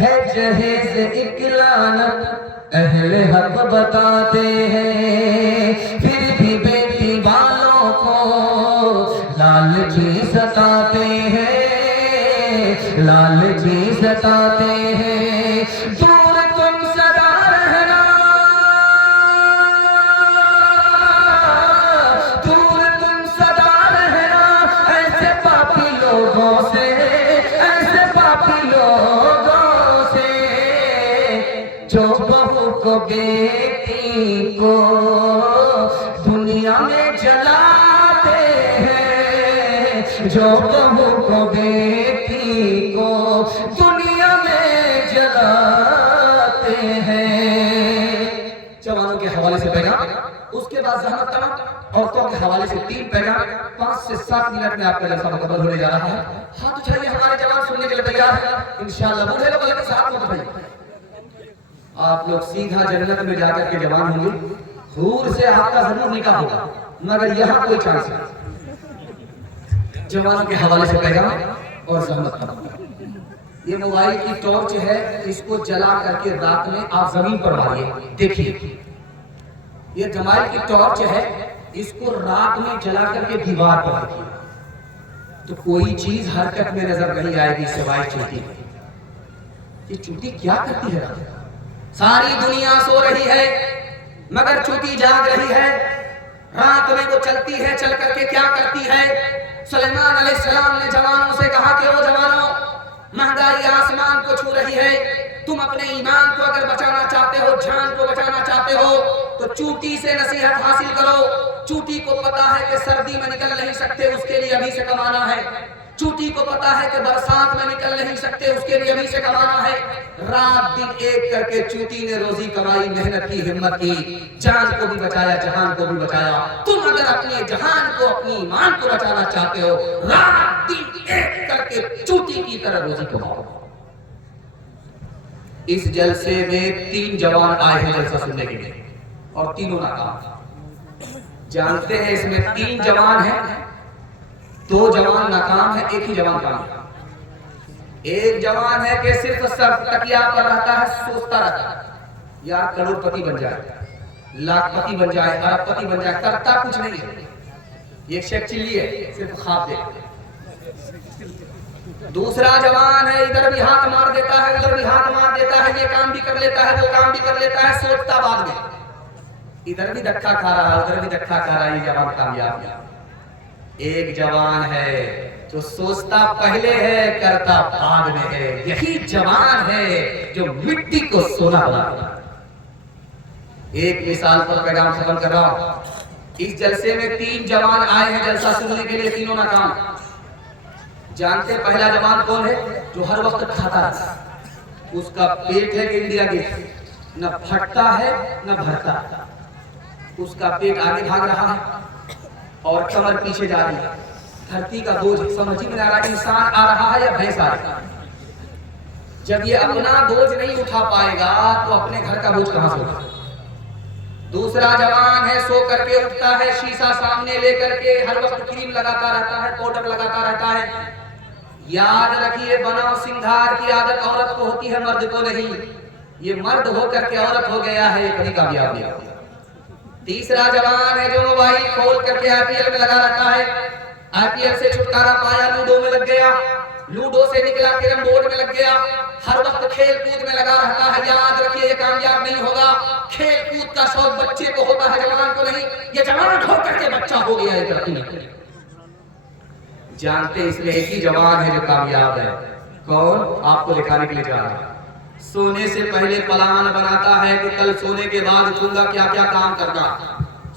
ہے جہیز ایک لعنت اہل حق بتاتے ہیں، پھر بھی بیٹی والوں کو لالچی ستاتے ہیں، لالچی ستاتے ہیں۔ دور تم سدا رہنا، دور تم سدا رہنا ایسے پاپی لوگوں سے، ایسے پاپی لوگوں سے جو بہو کو بیٹی کو دنیا میں جلاتے ہیں، جو بہو کو بیٹی کو دنیا میں جلاتے ہیں۔ جوانوں کے حوالے سے پیغام، اس کے بعد زحمت تمام عورتوں کے حوالے سے 3 پیغام 5 سے 7 منٹ میں آپ کا جلسہ مکمل ہونے جا رہا ہے۔ ہاتھ اٹھائیے، ہمارے جوان سننے کے لیے تیار ہیں انشاءاللہ۔ بوڑھے لوگ لگے ساتھ میں اٹھائیے۔ آپ لوگ سیدھا جنت میں جا کر کے جوان ہوں گے، حور سے آپ کا ضرور نکاح ہوگا، مگر یہاں کوئی چانس نہیں۔ جوانوں کے حوالے سے پیغام اور زحمت تمام۔ یہ موبائل کی ٹارچ ہے، اس کو جلا کر کے رات میں آپ زمین پر ماریے، دیکھیے یہ جمائل کی ٹارچ ہے، اس کو رات میں جلا کر کے دیوار پر رکھیے تو کوئی چیز حرکت میں نظر نہیں آئے گی سوائے چوٹی۔ یہ چوٹی کیا کرتی ہے؟ ساری دنیا سو رہی ہے مگر چوٹی جاگ رہی ہے۔ رات میں وہ چلتی ہے، چل کر کے کیا کرتی ہے؟ سلیمان علیہ السلام نے جوانوں سے کہا کہ او جوانوں، مہنگائی آسمان کو چھو رہی ہے، تم اپنے ایمان کو اگر بچانا چاہتے ہو، جان کو بچانا چاہتے ہو تو چوٹی سے نصیحت حاصل کرو۔ چوٹی کو پتا ہے کہ سردی میں نکل نہیں سکتے، اس کے لیے ابھی سے کمانا ہے۔ چوٹی کو پتا ہے کہ برسات میں نکل نہیں سکتے، اس کے لیے ابھی سے کمانا ہے۔ رات دن ایک کر کے چوٹی نے روزی کمائی، محنت کی، ہمت کی، جان کو بھی بچایا، جہان کو بھی بچایا۔ تم اگر اپنے جہان کو، اپنی ایمان کو بچانا چاہتے ہو، رات دن ایک کر کے چوٹی کی طرح روزی کماؤ۔ اس جلسے میں 3 جوان آئے ہیں جلسہ سننے کے لیے اور تینوں ناکام۔ جانتے ہیں اس میں 3 جوان ہیں، 2 جوان ناکام ہیں، ایک ہی جوان کامیاب۔ ایک جوان ہے کہ صرف سر تکیا پر رہتا ہے، سوچتا رہتا ہے یار کروڑ پتی بن جائے، لاکھ پتی بن جائے، ارب پتی بن جائے، کرتا کچھ نہیں ہے، یہ شیک چلی ہے، صرف خواب دیکھتے۔ دوسرا جوان ہے، ادھر بھی ہاتھ مار دیتا ہے، ادھر بھی ہاتھ مار دیتا ہے، یہ کام بھی کر لیتا ہے، وہ کام بھی کر لیتا ہے، سوچتا بعد میں، ادھر بھی دھکا کھا رہا ہے، ادھر بھی دھکا کھا رہا ہے، یہ جوان کامیاب ہے۔ ایک جوان ہے جو سوچتا پہلے ہے، کرتا بعد میں ہے، یہی جوان ہے جو مٹی کو سونا بناتا ہے۔ ایک مثال پر پیغام ختم کر رہا ہوں۔ اس جلسے میں 3 جوان آئے ہیں جلسہ سننے کے لیے، تینوں ناکام۔ جانتے پہلا جوان کون ہے؟ جو ہر وقت کھاتا ہے، اس کا پیٹ ہے کہ انڈیا گیٹ، نہ پھٹتا ہے نہ بھرتا، اس کا پیٹ آگے بھاگ رہا ہے اور کمر پیچھے جا رہی ہے۔ دھرتی کا بوجھ سمجھ میں آ رہا ہے، انسان آ رہا ہے یا بھینس آ رہا ہے؟ جب یہ اپنا بوجھ نہیں اٹھا پائے گا تو اپنے گھر کا بوجھ کہاں سے اٹھائے؟ دوسرا جوان ہے، سو کر کے اٹھتا ہے، شیشہ سامنے لے کر کے ہر وقت کریم لگاتا رہتا ہے، پاؤڈر لگاتا رہتا ہے۔ یاد رکھیے، بناؤ سنگھار کی عادت عورت کو ہوتی ہے، مرد کو نہیں۔ یہ مرد ہو کر کے عورت ہو گیا ہے، یہ کبھی کامیاب نہیں ہوگا۔ تیسرا جوان ہے جو موبائل کھول کر کے IPL میں لگا رہتا ہے، IPL سے چھٹکارا پایا، لوڈو میں لگ گیا، لوڈو سے نکلا کیرم بورڈ میں لگ گیا، ہر وقت کھیل کود میں لگا رہتا ہے۔ یاد رکھیے یہ کامیاب نہیں ہوگا۔ کھیل کود کا شوق بچے کو ہوتا ہے، جوان کو نہیں۔ یہ جوان ہو کر کے بچہ ہو گیا ہے، ترقی نہیں کرے۔ جانتے اس میں ایک ہی جوان ہے جو کامیاب ہے، کون؟ آپ کو دکھانے کے لیے جا رہا ہے۔ سونے سے پہلے پلان بناتا ہے کہ کل سونے کے بعد اٹھوں گا کیا کیا کام کرنا۔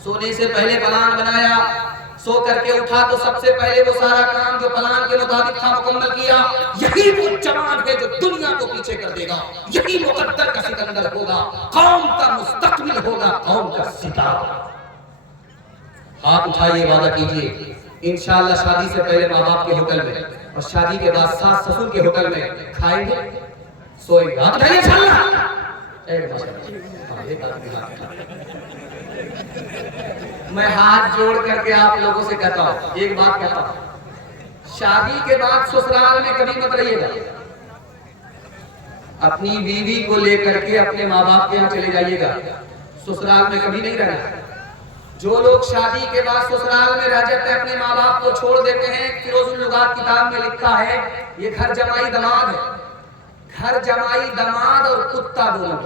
سونے سے پہلے پلان بنایا، سو کر کے اٹھا تو سب سے پہلے وہ سارا کام جو پلان کے مطابق تھا مکمل کیا۔ یہی وہ جوان ہے جو دنیا کو پیچھے کر دے گا، یہی مقدر کا سکندر ہوگا، قوم کا مستقبل ہوگا، قوم کا ستارہ۔ ہاتھ اٹھائیے، وعدہ کیجئے انشاءاللہ شادی سے پہلے ماں باپ کے ہوٹل میں اور شادی کے بعد ساس سسر کے ہوٹل میں کھائیں گے، سوئیں گے۔ ہاتھ اٹھائیے انشاءاللہ۔ میں ہاتھ جوڑ کر کے آپ لوگوں سے کہتا ہوں، ایک بات کہتا ہوں، شادی کے بعد سسرال میں کبھی مت رہیے گا۔ اپنی بیوی کو لے کر کے اپنے ماں باپ کے یہاں چلے جائیے گا، سسرال میں کبھی نہیں رہنا۔ جو لوگ شادی کے بعد سسرال میں رہ جاتے ہیں اپنے ماں باپ کو چھوڑ دیتے ہیں، فیروز اللغات کتاب میں لکھا ہے یہ گھر جمائی دماد ہے، گھر جمائی دماد اور کتا دونوں۔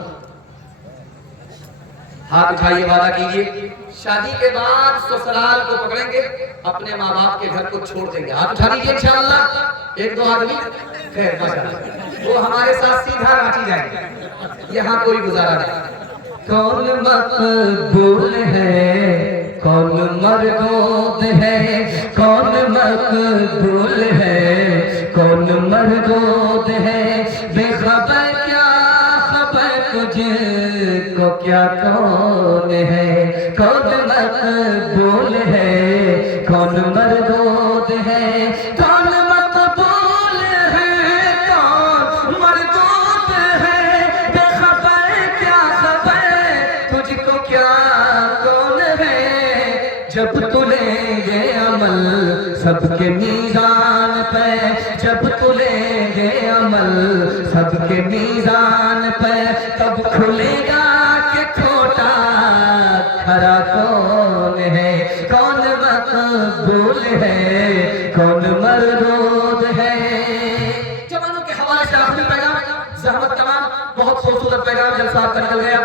ہاتھ اٹھائیے، وعدہ کیجئے شادی کے بعد سسرال کو پکڑیں گے، اپنے ماں باپ کے گھر کو چھوڑ دیں گے۔ ہاتھ اٹھا دیجئے انشاءاللہ، ایک دو آدمی خیر ماشاءاللہ وہ ہمارے ساتھ سیدھا راچی جائیں گے، یہاں کوئی گزارا نہیں۔ کون مقبول ہے، کون مردود ہے، کون مقبول ہے، کون مردود ہے، بے خبر کیا خبر تجھ کو کیا کون ہے، کون مقبول ہے، کون مردود ہے، کون مقبول ہے، کون مردود ہے، بے خبر کیا خبر تجھ کو کیا کون ہے، جب تلیں گے عمل سب کے میزان پہ، جب تلیں گے عمل سب کے میزان پہ، تب کھلے گا کہ کھوٹا کھرا کون ہے، کون مقبول ہے، کون مردود ہے۔ جوانوں کے حوالے سے آخری پیغام، زحمت تمام، بہت خوبصورت پیغام جلسہ آپ کا نکل گیا،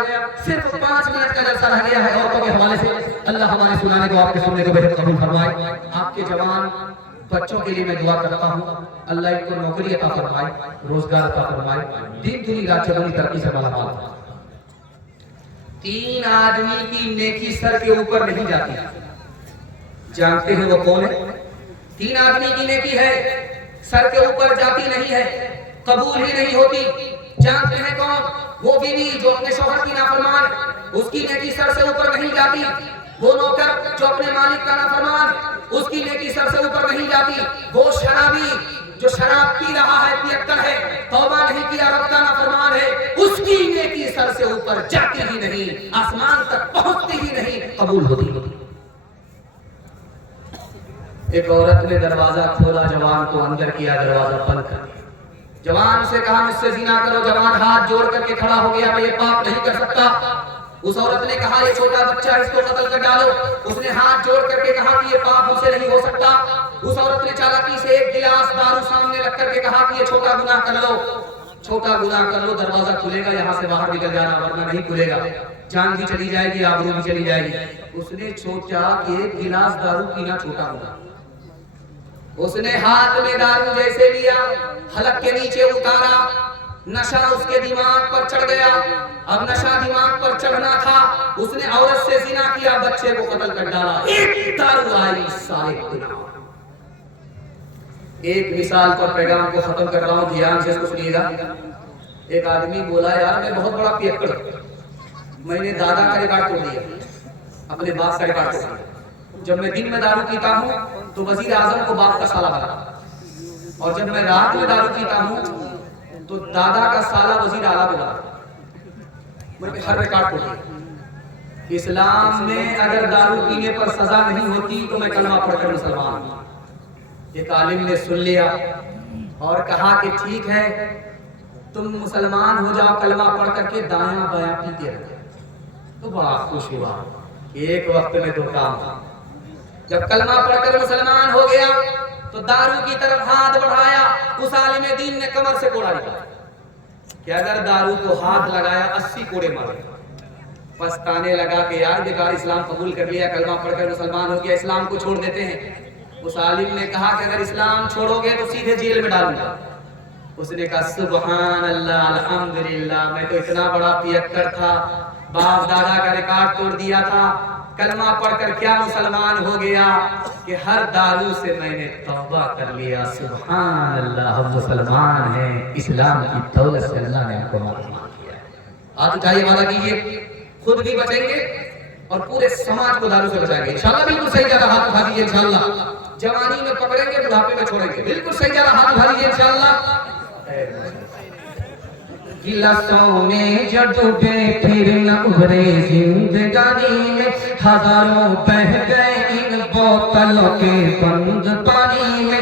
صرف 5 منٹ کا جلسہ رہ گیا ہے عورتوں کے حوالے سے۔ اللہ ہمارے سنانے کو آپ کے سننے کو بہت قبول فرمائے۔ آپ کے جوان بچوں کے لیے میں دعا کرتا ہوں، اللہ ان کو نوکری عطا فرمائے، روزگار عطا فرمائے، دین دنیا رات چگنی ترقی سے مالا مال۔ 3 آدمی کی نیکی سر کے اوپر نہیں جاتی، جانتے ہیں وہ کون ہے؟ 3 آدمی کی نیکی ہے سر کے اوپر جاتی نہیں ہے، قبول ہی نہیں ہوتی، جانتے ہیں کون؟ وہ بیوی جو اپنے شوہر کی نافرمان، اس کی نیکی سر سے اوپر نہیں جاتی، وہ نوکر جو اپنے مالک کا نافرمان، اس کی نیکی سر سے اوپر نہیں جاتی، وہ شرابی جو شراب پی رہا ہے، پیکر ہے، توبہ نہیں کیا، رب کا نافرمان ہے، اس کی نیکی سر سے اوپر جاتی ہی نہیں، آسمان تک پہنچتی ہی نہیں، قبول ہوتی۔ ایک عورت نے دروازہ کھولا، جوان کو اندر کیا، دروازہ بند کر دیا۔ جوان سے کہا مجھ سے زنا کرو، جوان ہاتھ جوڑ کر کے کھڑا ہو گیا، میں یہ پاپ نہیں کر سکتا۔ اس عورت نے کہا یہ چھوٹا بچہ ہے، اس کو قتل کر ڈالو۔ اس نے ہاتھ جوڑ کر کے کہا کہ یہ پاپ مجھ سے نہیں ہو سکتا۔ اس عورت نے چالاکی سے ایک گلاس دارو سامنے رکھ کر کے کہا کہ یہ چھوٹا گناہ کر لو، چھوٹا گناہ کر لو، دروازہ کھلے گا، یہاں سے باہر نکل جانا ورنہ نہیں کھلے گا، جان بھی چلی جائے گی، آبرو بھی چلی جائے گی۔ اس نے سوچا کہ ایک گلاس دارو پینا چھوٹا گناہ، اس نے ہاتھ میں دارو جیسے لیا، حلق کے نیچے اتارا، نشہ اس کے دماغ پر چڑھ گیا۔ اب نشہ دماغ پر چڑھنا تھا، اس نے عورت سے زنا کیا، بچے کو قتل کر ڈالا۔ ایک دارو آئی، سارے گناہ۔ ایک مثال پر پیغام کو ختم کر رہا ہوں، دھیان سے اس کو سنیے گا۔ ایک آدمی بولا یار میں بہت بڑا پیکڑ ہوں، میں نے دادا کا ریکارڈ توڑ دیا، اپنے باپ کا ریکارڈ توڑ دیا۔ جب میں دن میں دارو پیتا ہوں تو وزیر اعظم کو باپ کا سالہ بنا، اور جب میں رات میں دارو پیتا ہوں تو دادا کا سالہ وزیر اعلیٰ کو بنا۔ میں ہر ریکارڈ توڑ دیا۔ اسلام میں اگر دارو پینے پر سزا نہیں ہوتی تو میں کلمہ پڑھ کر مسلمان ہوں۔ ایک عالم نے سن لیا اور کہا کہ ٹھیک ہے تم مسلمان ہو جاؤ، کلمہ پڑھ کر کے دایاں بایاں پیتے رہے۔ تو بڑا خوش ہوا کہ ایک وقت میں دو کام تھا۔ جب کلمہ پڑھ کر مسلمان ہو گیا تو دارو کی طرف ہاتھ بڑھایا، اس عالم دین نے کمر سے کوڑا نکالا کہ اگر دارو کو ہاتھ لگایا 80 کوڑے مارے۔ پچھتانے لگا کہ یار بیکار اسلام قبول کر لیا، کلمہ پڑھ کر مسلمان ہو گیا، اسلام کو چھوڑ دیتے ہیں۔ اس عالم نے کہا کہ اگر اسلام چھوڑو گے تو سیدھے جیل میں ڈالوں گا۔ اس نے کہا سبحان اللہ الحمدللہ، میں تو اتنا بڑا پیکر تھا، باپ دادا کا ریکارڈ توڑ دیا تھا، کلمہ پڑھ کر کیا مسلمان ہو گیا کہ ہر دارو سے میں نے توبہ کر لیا۔ سبحان اللہ، ہم مسلمان ہیں، اسلام کی دولت سے اللہ نے ہم کو مسلمان کیا ہے۔ ہاتھ اٹھائیے، وعدہ کیجئے خود بھی بچیں گے اور پورے سماج کو دارو سے بچائیں گے انشاءاللہ۔ بالکل صحیح جگہ ہاتھ اٹھا دیجئے انشاءاللہ۔ جوانی میں پکڑیں گے، بڑھاپے میں چھوڑیں گے، بالکل صحیح جگہ ہاتھ اٹھا دیجئے انشاءاللہ۔ گلاسوں میں جو ڈوبے پھر نہ ابھرے زندگانی میں، ہزاروں بہہ گئے ان بوتلوں کے بند پانی میں،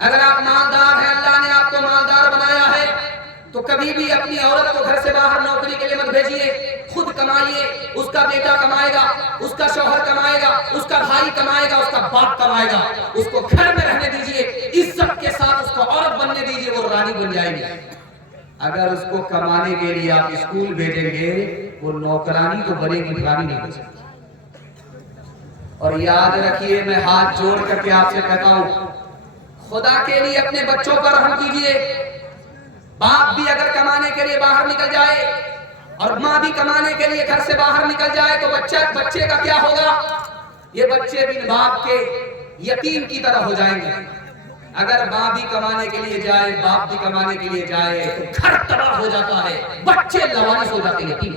اگر آپ مالدار ہیں، اللہ نے آپ کو مالدار بنایا ہے، تو کبھی بھی اپنی عورت کو گھر سے باہر نوکری کے لیے مت بھیجیے، خود کمائیے، اس کا بیٹا کمائے گا، اس کا شوہر کمائے گا، اس کا بھائی کمائے گا، اس کا باپ کمائے گا، اس کو گھر میں رہنے دیجیے، عزت کے ساتھ اس کو عورت بننے دیجیے، وہ رانی بن جائے گی۔ اگر اس کو کمانے کے لیے آپ اسکول بھیجیں گے، وہ نوکرانی تو بنے گی، رانی نہیں بن سکتی۔ اور یاد رکھیے، میں ہاتھ جوڑ کر کے آپ سے کہتا ہوں، خدا کے لیے اپنے بچوں پر رحم کیجیے۔ باپ بھی اگر کمانے کے لیے باہر نکل جائے اور ماں بھی کمانے کے لیے گھر سے باہر نکل جائے تو بچے کا کیا ہوگا؟ یہ بچے بھی باپ کے یتیم کی طرح ہو جائیں گے۔ اگر ماں بھی کمانے کے لیے جائے، باپ بھی کمانے کے لیے جائے تو گھر تباہ ہو جاتا ہے، بچے لوارث ہو جاتے ہیں، یتیم۔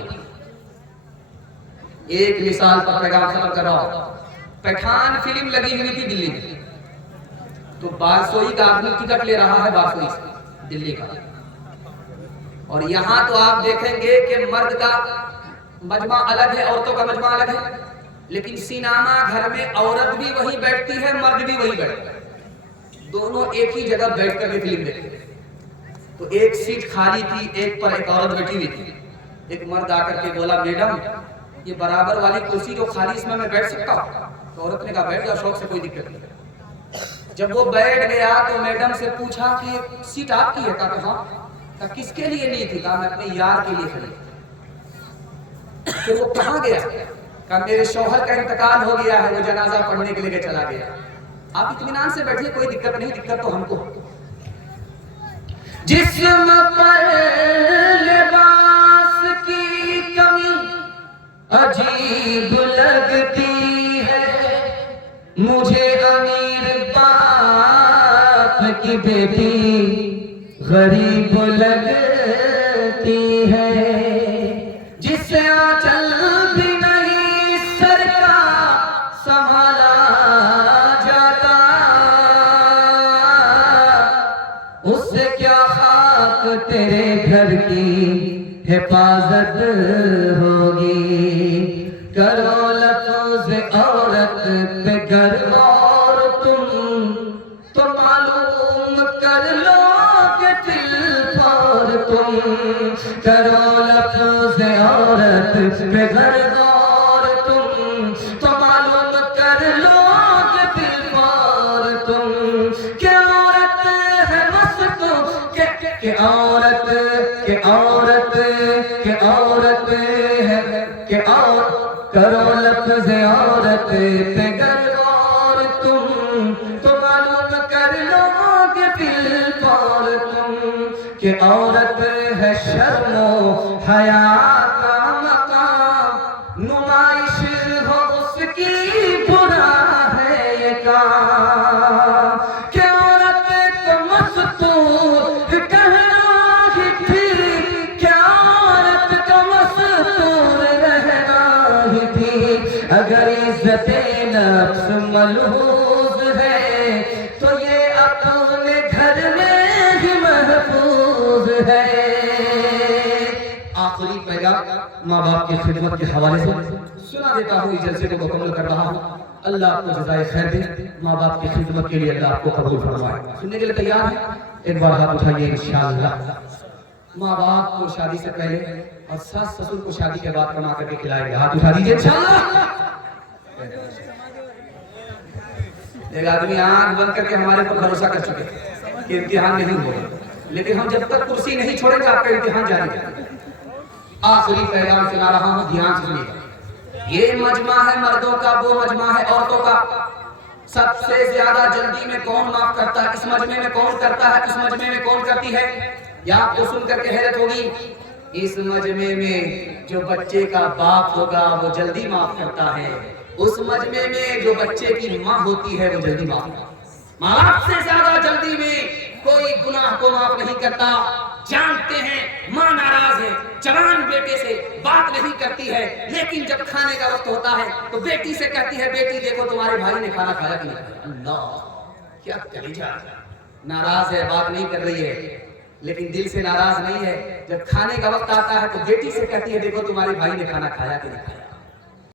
ایک مثال پر پیغام ختم کر رہا ہوں۔ پٹھان فلم لگی ہوئی تھی دلی میں، تو بارسوئی کا آدمی ٹکٹ لے رہا ہے، بارسوئی سے دلی کا، اور یہاں تو آپ دیکھیں گے کہ مرد کا مجمع الگ ہے، عورتوں کا مجمع الگ ہے، لیکن سینما گھر میں عورت بھی وہی بیٹھتی ہے، مرد بھی وہی بیٹھتا ہے، دونوں ایک ہی جگہ بیٹھ کر کے فلم دیکھتے ہیں۔ تو ایک سیٹ خالی تھی، ایک پر ایک عورت بیٹھی ہوئی تھی۔ ایک مرد آ کر کے بولا، میڈم یہ برابر والی کرسی جو خالی، اس میں بیٹھ سکتا ہوں؟ تو عورت نے کہا بیٹھ جاؤ، شوق سے، کوئی دقت نہیں۔ جب وہ بیٹھ گیا تو میڈم سے پوچھا کہ سیٹ آپ کی ہے؟ کہا ہاں۔ کہا کس کے لیے نہیں تھی؟ کہا میں اپنے یار کے لیے کھڑی۔ پھر وہ کہاں گیا؟ کہا میرے شوہر کا انتقال ہو گیا ہے، وہ جنازہ پڑھنے کے لیے چلا گیا۔ آپ اطمینان سے بیٹھیے، کوئی دقت نہیں، دقت تو ہم کو۔ جسم پر لباس کی کمی عجیب لگتی ہے، مجھے امیر باپ کی بیٹی غریب لگتی ہے، جس سے آنچل بھی نہیں سر کا سنبھالا جاتا، اس سے کیا خاک تیرے گھر کی حفاظت ہوگی۔ کرو لفظ عورت پہ گر اور تم تو معلوم کر لو کہ دل پر تم، کرو لفظ عورت پہ گر اور تم تو معلوم کر لو کہ دل پر تم، کہ عورت ہے مست، کہ عورت ہے، کہ کرو لفظ عورت پہ گر اور تم تو معلوم کر لو کہ دل پر تم، کہ عورت ہے شرم و حیا کا مقام، نمائش ہو اس کی برا ہے یہ کام، کہ عورت کو مستور کہنا ہی تھی، کیا عورت کو مستور رہنا ہی تھی، اگر عزت نفس ملحوظ ہے تو یہ اپنے گھر میں ہی محفوظ ہے۔ آخری پیغام ماں باپ کی خدمت کے حوالے سے سنا دیتا ہوں، اس جلسے کو مکمل کر رہا ہوں۔ اللہ آپ کو جزائے خیر دے، ماں باپ کی خدمت کے لیے اللہ آپ کو قبول فرمائے۔ سننے کے لیے تیار ہیں؟ ایک بار ہاتھ اٹھائیے انشاءاللہ۔ ماں باپ کو شادی سے پہلے اور ساس سسر کو شادی کے بعد کما کر کے کھلائیں گے، ہاتھ اٹھا دیجیے انشاءاللہ۔ ایک آدمی آنکھ بند کر کے ہمارے پر بھروسہ کر چکے کہ امتحان نہیں ہوگا، لیکن ہم جب تک کرسی نہیں چھوڑیں گے آپ کا امتحان جاری رہے گا۔ آخری پیغام سنا رہا ہوں، دھیان سے سنیے۔ یہ مجمع ہے مردوں کا، وہ مجمع ہے عورتوں کا۔ سب سے زیادہ جلدی میں کون معاف کرتا ہے؟ اس مجمع میں کون کرتا ہے؟ اس مجمع میں کون کرتی ہے؟ یا آپ کو سن کر کے حیرت ہوگی، اس مجمع میں جو بچے کا باپ ہوگا وہ جلدی معاف کرتا ہے، اس مجمع میں جو بچے کی ماں ہوتی ہے وہ جلدی معاف کرتا ہے۔ ماں باپ سے زیادہ جلدی میں کوئی گناہ کو معاف نہیں کرتا۔ جانتے ہیں ماں ناراض ہے، جوان بیٹے سے بات نہیں کرتی ہے، لیکن جب کھانے کا وقت ہوتا ہے تو بیٹی سے کہتی ہے، بیٹی دیکھو تمہارے بھائی نے کھانا کھایا کہ نہیں۔ اللہ کیا کلیجا، ناراض ہے، بات نہیں کر رہی ہے، لیکن دل سے ناراض نہیں ہے۔ جب کھانے کا وقت آتا ہے تو بیٹی سے کہتی ہے، دیکھو تمہارے بھائی نے کھانا کھایا کہ نہیں کھایا۔